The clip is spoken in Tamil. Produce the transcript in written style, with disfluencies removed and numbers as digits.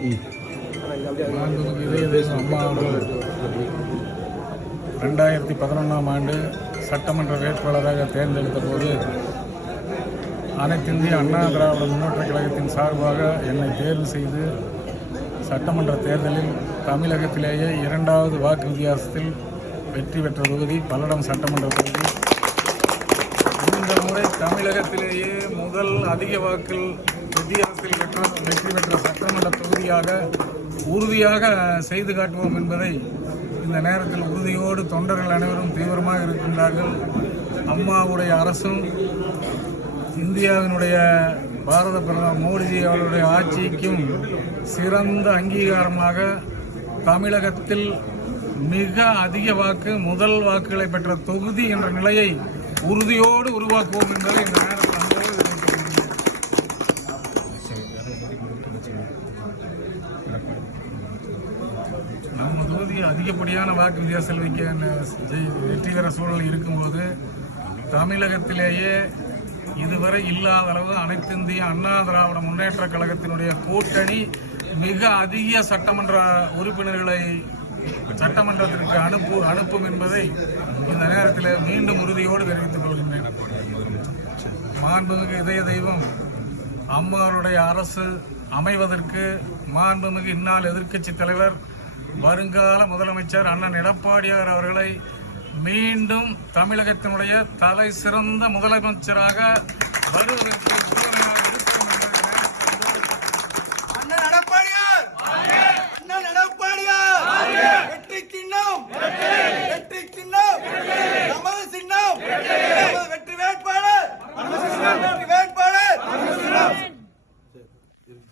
அம்மா 2011ஆம் ஆண்டு சட்டமன்ற வேட்பாளராக தேர்ந்தெடுத்த போது அனைத்து இந்திய அண்ணா திராவிட முன்னேற்ற கழகத்தின் சார்பாக என்னை தேர்வு செய்து சட்டமன்ற தேர்தலில் தமிழகத்திலேயே 2வது வாக்கு வித்தியாசத்தில் வெற்றி பெற்ற தொகுதி பல்லடம் சட்டமன்ற தொகுதி. இந்த முறை தமிழகத்திலேயே முதல் அதிக வாக்கில் வித்தியாசத்தில் வெற்றி பெற்ற சட்டமன்ற தொகுதியாக உறுதியாக செய்து காட்டுவோம் என்பதை இந்த நேரத்தில் உறுதியோடு தொண்டர்கள் அனைவரும் தீவிரமாக இருக்கின்றார்கள். அம்மாவுடைய அரசும் இந்தியாவினுடைய பாரத பிரதமர் மோடிஜி அவருடைய ஆட்சிக்கும் சிறந்த அங்கீகாரமாக தமிழகத்தில் மிக அதிக வாக்கு முதல் வாக்குகளை பெற்ற தொகுதி என்ற நிலையை உறுதியோடு உருவாக்குவோம் என்பதை இந்த நேரத்தில் நம்ம தொகுதி அதிகப்படியான வாக்கு வித்தியாசத்தில் வெற்றி பெற சூழல் இருக்கும்போது தமிழகத்திலேயே இதுவரை இல்லாத அளவு அனைத்து இந்திய அண்ணா திராவிட முன்னேற்ற கழகத்தினுடைய கூட்டணி மிக அதிக சட்டமன்ற உறுப்பினர்களை சட்டமன்றத்திற்கு அனுப்பும் என்பதை இந்த நேரத்தில் மீண்டும் உறுதியோடு தெரிவித்துக் கொள்கின்றேன். மாண்புமிகு இதய தெய்வம் அம்மாவுடைய அரசு அமைவதற்கு மாண்புமிகு இந்நாள் எதிர்க்கட்சி தலைவர் வருங்கால முதலமைச்சர் அண்ணன் எடப்பாடியார் அவர்களை மீண்டும் தமிழகத்தினுடைய தலை சிறந்த முதலமைச்சராக வருவதற்கு